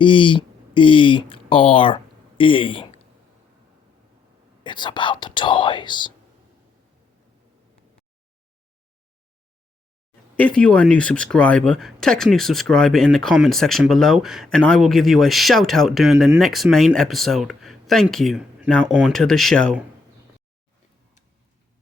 T-E-E-R-E. It's about the toys. If you are a new subscriber, text new subscriber in the comment section below, and I will give you a shout out during the next main episode. Thank you. Now on to the show.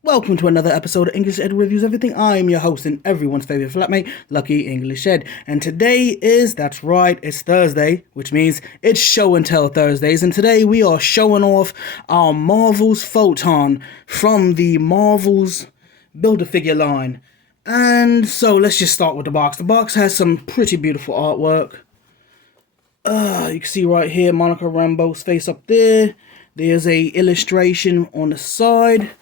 Welcome to another episode of English Ed Reviews Everything. I'm your host and everyone's favorite flatmate, Lucky English Ed. And today is, that's right, it's Thursday, which means it's Show and Tell Thursdays. And today we are showing off our Marvel's Photon from the Marvel's Build-A-Figure line. And so let's just start with the box. The box has some pretty beautiful artwork. You can see right here Monica Rambeau's face up there. There's a illustration on the side.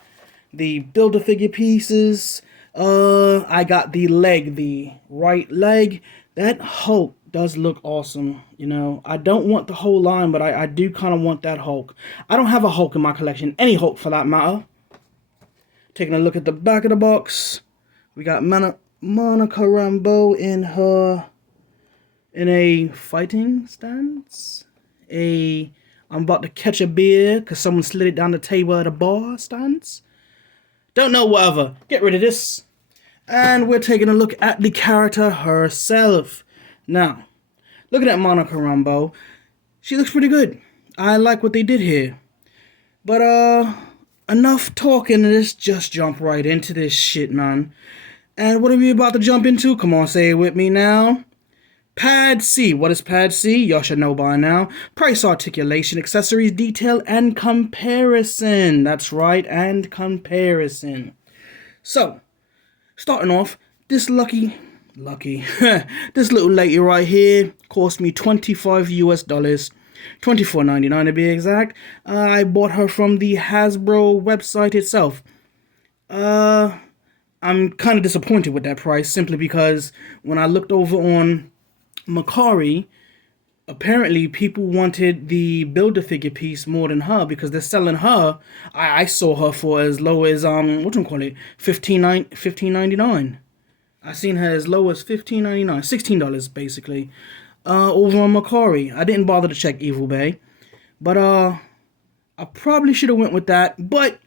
The Build-A-Figure pieces. I got the leg, the right leg. That Hulk does look awesome. You know, I don't want the whole line, but I do kind of want that Hulk. I don't have a Hulk in my collection. Any Hulk for that matter. Taking a look at the back of the box. We got Monica Rambeau in a fighting stance. I'm about to catch a beer because someone slid it down the table at a bar stance. Don't know, whatever. Get rid of this. And we're taking a look at the character herself. Now, looking at Monica Rambeau, she looks pretty good. I like what they did here. But, enough talking, let's just jump right into this shit, man. And what are we about to jump into? Come on, say it with me now. Pad C. What is Pad C? Y'all should know by now. Price, articulation, accessories, detail, and comparison. That's right, and comparison. So, starting off, this lucky, this little lady right here cost me $25 US, $24.99 to be exact. I bought her from the Hasbro website itself. I'm kind of disappointed with that price simply because when I looked over on Mercari, apparently people wanted the Build-A-Figure piece more than her because they're selling her. I saw her for as low as $15.99. I seen her as low as $15.99, $16 basically. Over on Mercari. I didn't bother to check Evil Bay, but I probably should have went with that. But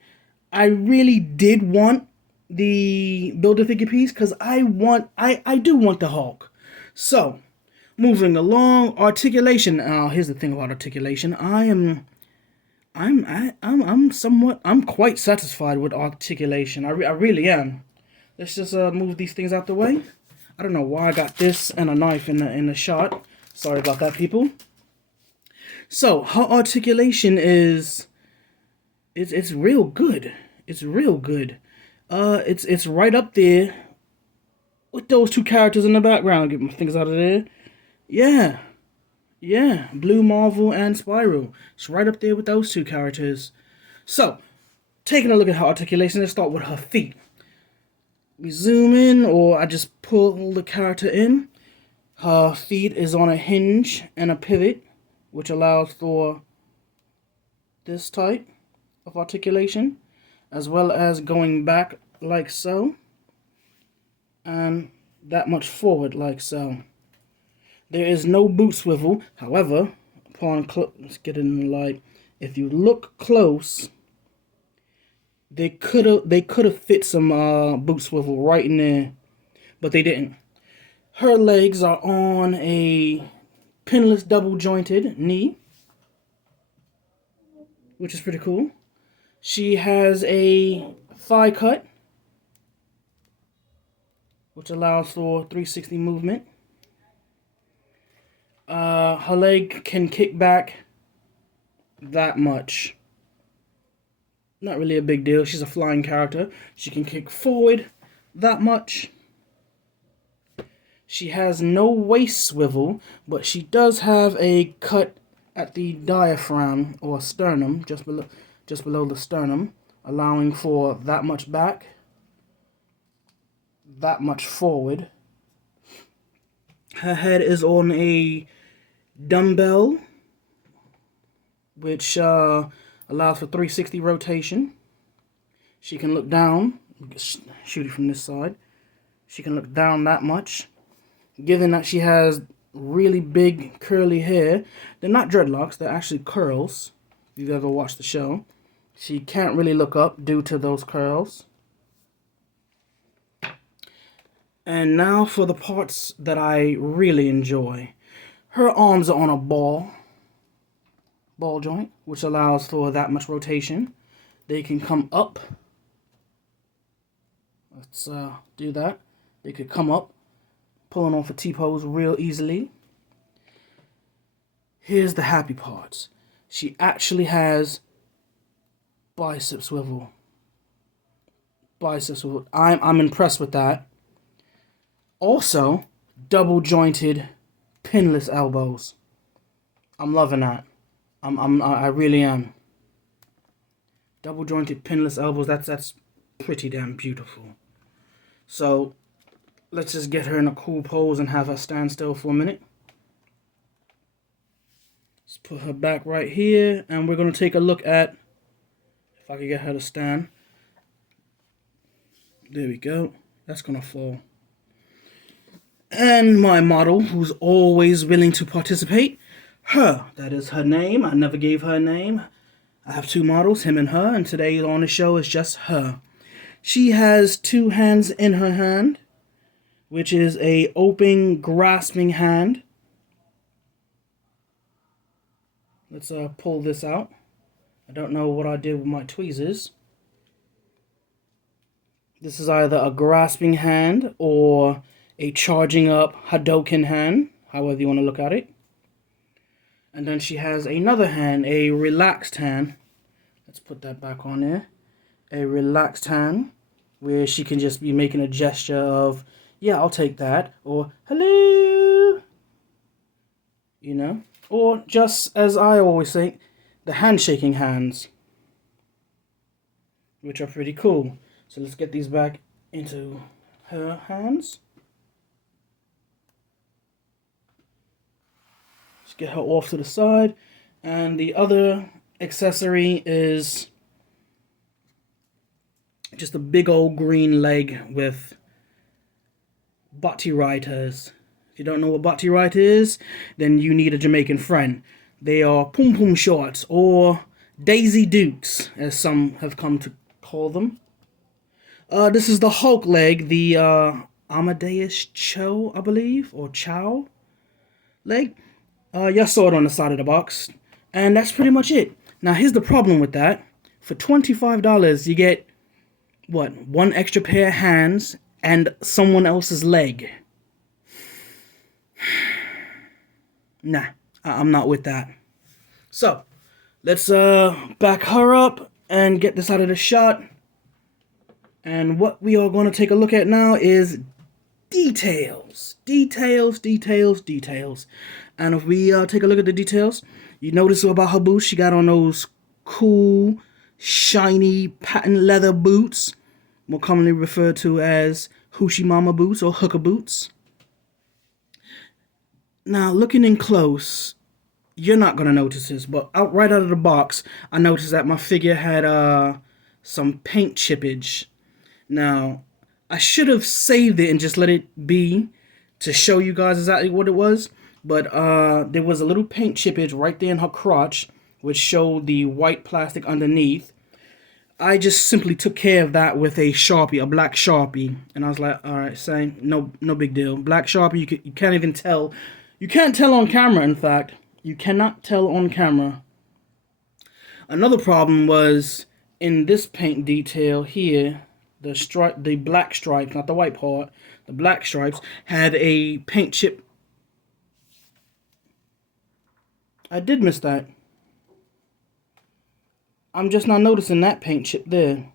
I really did want the Build-A-Figure piece because I do want the Hulk. So, moving along, articulation. Here's the thing about articulation. I'm quite satisfied with articulation. I really am. Let's just move these things out the way. I don't know why I got this and a knife in the shot. Sorry about that, people. So, her articulation is it's real good. It's real good. It's right up there with those two characters in the background. Get my fingers out of there. Yeah. Blue Marvel and Spyro. It's right up there with those two characters. So, taking a look at her articulation, let's start with her feet. We zoom in, or I just pull the character in. Her feet is on a hinge and a pivot, which allows for this type of articulation, as well as going back like so, and that much forward like so. There is no boot swivel. However, let's get it in the light. If you look close, they could have fit some boot swivel right in there, but they didn't. Her legs are on a pinless double jointed knee, which is pretty cool. She has a thigh cut, which allows for 360 movement. Her leg can kick back that much. Not really a big deal. She's a flying character. She can kick forward that much. She has no waist swivel, but she does have a cut at the diaphragm or sternum, just below the sternum, allowing for that much back, that much forward. Her head is on a dumbbell, which allows for 360 rotation. She can look down, shoot it from this side. She can look down that much. Given that she has really big curly hair. They're not dreadlocks, they're actually curls. If you've ever watched the show. She can't really look up due to those curls. And now for the parts that I really enjoy. Her arms are on a ball joint, which allows for that much rotation. They can come up. Let's do that. They could come up, pulling off a T-pose real easily. Here's the happy parts. She actually has bicep swivel. Bicep swivel. I'm impressed with that. Also, double jointed pinless elbows. I'm loving that. I really am. Double jointed pinless elbows. That's pretty damn beautiful. So let's just get her in a cool pose and have her stand still for a minute. Let's put her back right here, and we're gonna take a look at if I can get her to stand. There we go. That's gonna fall. And my model, who's always willing to participate, her. That is her name. I never gave her a name. I have two models, him and her, and today on the show is just her. She has two hands in her hand, which is a open, grasping hand. Let's pull this out. I don't know what I did with my tweezers. This is either a grasping hand or a charging up Hadoken hand, however you want to look at it. And then she has another hand, a relaxed hand. Let's put that back on there. A relaxed hand where she can just be making a gesture of, yeah, I'll take that, or hello, you know, or just as I always say, the handshaking hands, which are pretty cool. So let's get these back into her hands. Let's get her off to the side. And the other accessory is just a big old green leg with body writers. If you don't know what body writer is, then you need a Jamaican friend. They are pum pum shorts or Daisy Dukes, as some have come to call them. This is the Hulk leg, the Amadeus Cho, I believe, or Chow leg. Y'all saw it on the side of the box, and that's pretty much it. Now here's the problem with that. For $25, you get what? One extra pair of hands and someone else's leg. Nah, I'm not with that. So, let's back her up and get this out of the shot. And what we are going to take a look at now is details. Details. And if we take a look at the details, you notice about her boots, she got on those cool, shiny, patent leather boots, more commonly referred to as Hoochie Mama boots or hooker boots. Now, looking in close, you're not going to notice this, but right out of the box, I noticed that my figure had some paint chippage. Now, I should have saved it and just let it be to show you guys exactly what it was, but there was a little paint chippage right there in her crotch, which showed the white plastic underneath. I just simply took care of that with a Sharpie, a black Sharpie, and I was like, all right, same, no big deal. Black Sharpie, you can't even tell. You can't tell on camera, in fact. You cannot tell on camera. Another problem was in this paint detail here, the black stripes, not the white part, the black stripes had a paint chip. I did miss that. I'm just not noticing that paint chip there.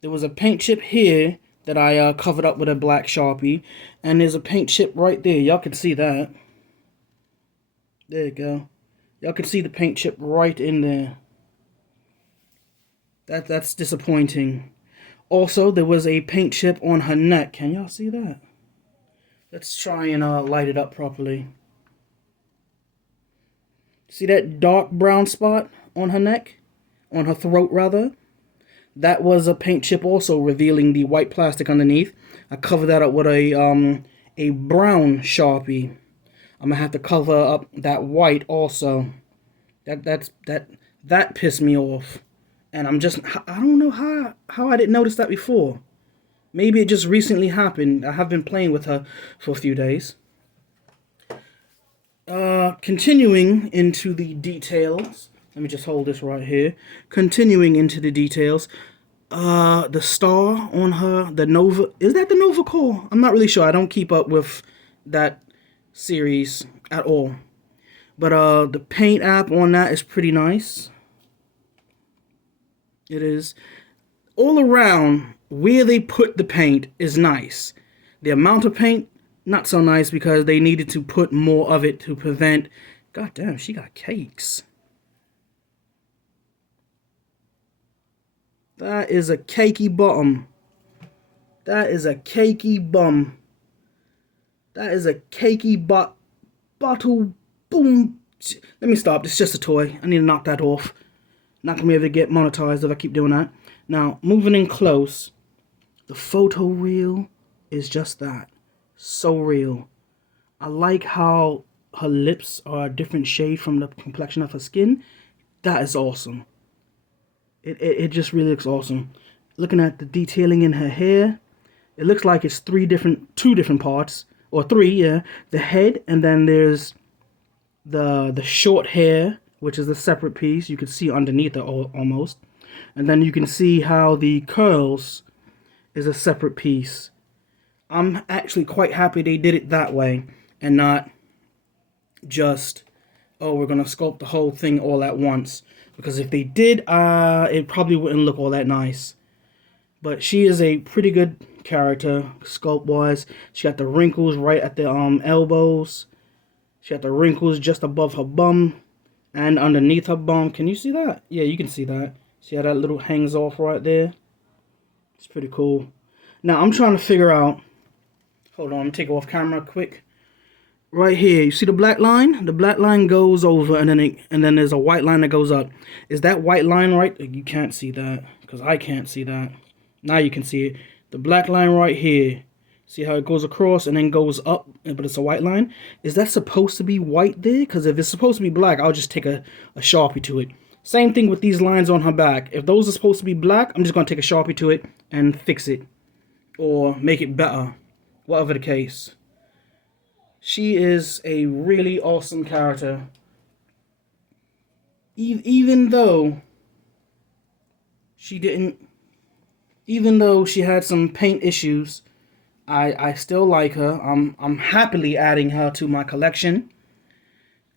There was a paint chip here that I covered up with a black Sharpie, and there's a paint chip right there. Y'all can see that. There you go. Y'all can see the paint chip right in there. That's disappointing. Also, there was a paint chip on her neck. Can y'all see that? Let's try and light it up properly. See that dark brown spot on her neck? On her throat, rather? That was a paint chip also, revealing the white plastic underneath. I covered that up with a a brown Sharpie. I'm gonna have to cover up that white also. That pissed me off, and I don't know how I didn't notice that before. Maybe it just recently happened. I have been playing with her for a few days. Continuing into the details. Let me just hold this right here. Continuing into the details. The star on her, the Nova. Is that the Nova Core? I'm not really sure. I don't keep up with that series at all. But the paint app on that is pretty nice. It is. All around, where they put the paint is nice. The amount of paint, not so nice because they needed to put more of it to prevent... God damn, she got cakes. That is a cakey bottom. That is a cakey bum. That is a cakey bottle. Boom. Let me stop. It's just a toy. I need to knock that off. Not going to be able to get monetized if I keep doing that. Now, moving in close. The photo reel is just that. So real. I like how her lips are a different shade from the complexion of her skin. That is awesome. It just really looks awesome. Looking at the detailing in her hair, it looks like it's two different parts, or three, yeah. The head, and then there's the short hair, which is a separate piece. You can see underneath it almost, and then you can see how the curls is a separate piece. I'm actually quite happy they did it that way and not just, oh, we're gonna sculpt the whole thing all at once. Because if they did, it probably wouldn't look all that nice. But she is a pretty good character, sculpt-wise. She got the wrinkles right at the elbows. She got the wrinkles just above her bum and underneath her bum. Can you see that? Yeah, you can see that. See how that little hangs off right there? It's pretty cool. Now, I'm trying to figure out... Hold on, I'm take off camera quick. Right here, you see the black line? The black line goes over, and then there's a white line that goes up. Is that white line right? You can't see that, because I can't see that. Now you can see it. The black line right here. See how it goes across and then goes up, but it's a white line? Is that supposed to be white there? Because if it's supposed to be black, I'll just take a Sharpie to it. Same thing with these lines on her back. If those are supposed to be black, I'm just going to take a Sharpie to it and fix it. Or make it better. Whatever the case. She is a really awesome character. Even though she had some paint issues, I still like her. I'm happily adding her to my collection.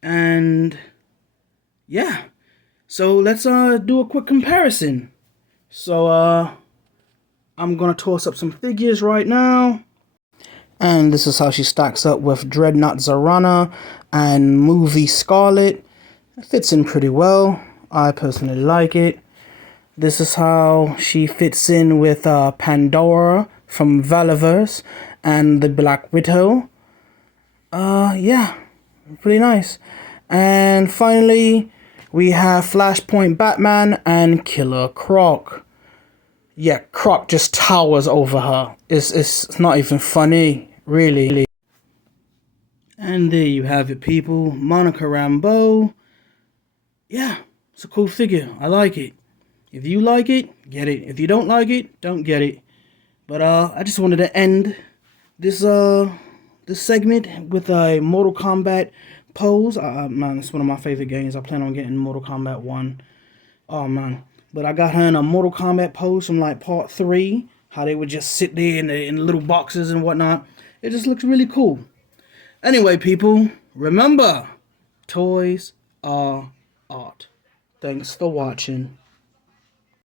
And yeah. So let's do a quick comparison. So I'm gonna toss up some figures right now. And this is how she stacks up with Dreadnought Zarana and Movie Scarlet. It fits in pretty well. I personally like it. This is how she fits in with Pandora from Valaverse and the Black Widow. Yeah, pretty nice. And finally, we have Flashpoint Batman and Killer Croc. Yeah, Croc just towers over her. It's not even funny. Really. And there you have it, people. Monica Rambeau. Yeah, it's a cool figure. I like it. If you like it, get it. If you don't like it, don't get it. But I just wanted to end this segment with a Mortal Kombat pose. Man, it's one of my favorite games. I plan on getting Mortal Kombat 1. Oh man. But I got her in a Mortal Kombat pose from like part 3. How they would just sit there in little boxes and whatnot. It just looks really cool. Anyway, people, remember, toys are art. Thanks for watching.